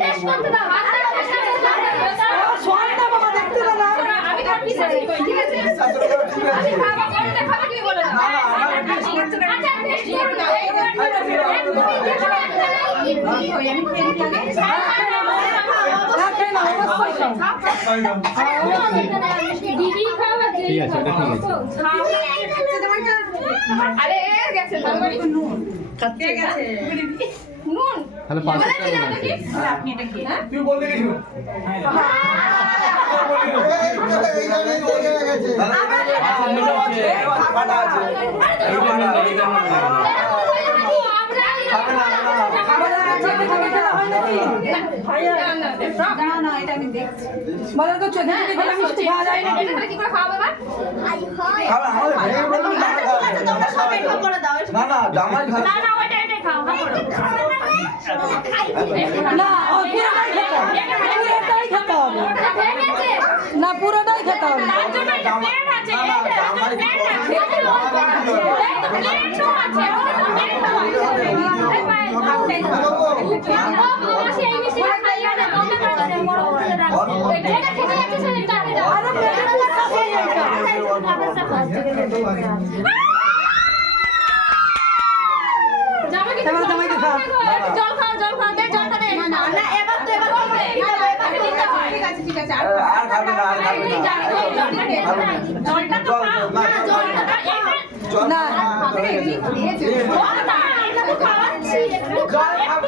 Test করতে দাও। সোয়ালটা বাবা দেখতে দাও না। আমি তো পিছে কই ঠিক আছে? আমি খাবো কোনটা খাবে কি বলে দাও। আচ্ছা টেস্ট করো না। একদমই দেখো একটা নাই কি হই আমি খেয়ে দিই আগে। না খেয়ে নাও অবশ্যই খাও। দিদি খাওয়া যে ঠিক আছে, এটা ঠিক আছে। আরে গেছে তরকারি নুন কে গেছে? নুন তাহলে পাঁচটা বলে দিলাম নাকি আপনি এটা কি? তুই বলতে গেছিস বলো তো চোখে চোখে খেলে মিষ্টি খাওয়া যায় না। কি করে খাওয়াবে বা না না জামাই খাবে না না ওইটা এটাই খাও না ও পুরোটাই খেতে হবে। পুরোটাই খেতে হবে। হয়ে গেছে না পুরোটাই খেতে হবে। তার জন্য এটা প্লেট আছে এটা প্লেট আছে এটা প্লেটও আছে এই মিষ্টিটা খাইয়া না কমে পাচ্ছে বড় বড় রাখছে এটা খেতে যাচ্ছে সেটা আরে পেটের ব্যথা হয়ে এটা। এবার জামাইকে খাও। জল খাও দে জলটা দে না না এবার তো এবার দিতে হয় ঠিক আছে আর খাবে না আর খাবে না জলটা তো খাও না জলটা না জলটা এটা তো খাওয়াচ্ছি একটু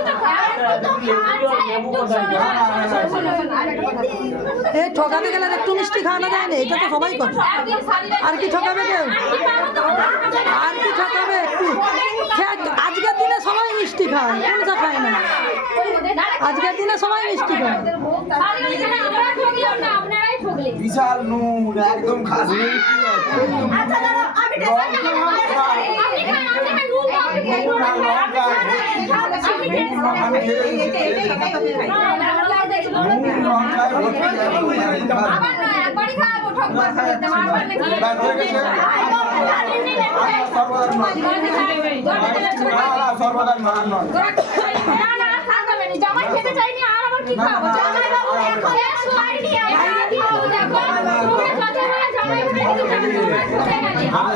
তো খাও এই ঠকাতে গেলে আর একটু মিষ্টি খাওয়ানো যায় না, এটা তো সবাই করে। আর কি ঠকাবে কেউ? আর কি ঠকাবে একটু? আজকের দিনে সবাই মিষ্টি খায়, কোনটা খায় না? আজকের দিনে সবাই মিষ্টি খায়। আপনারাই ঠকলে বিশাল নুন একদম খাসি আচ্ছা দাদা আমি টেস্ট করি আপনি খান নুন আমি খেয়ে আবার না একবারই খাবো ঠকবার করতে মারবার নাকি সর্বদাই মান নয় না না খাবে না জামাই খেতে চাইনি আর আবার কি খাবো জামাই বাবু এখন সোয়াই নিয়ে দেখো তোমরা কথা বলে জামাই খেতে চাইনি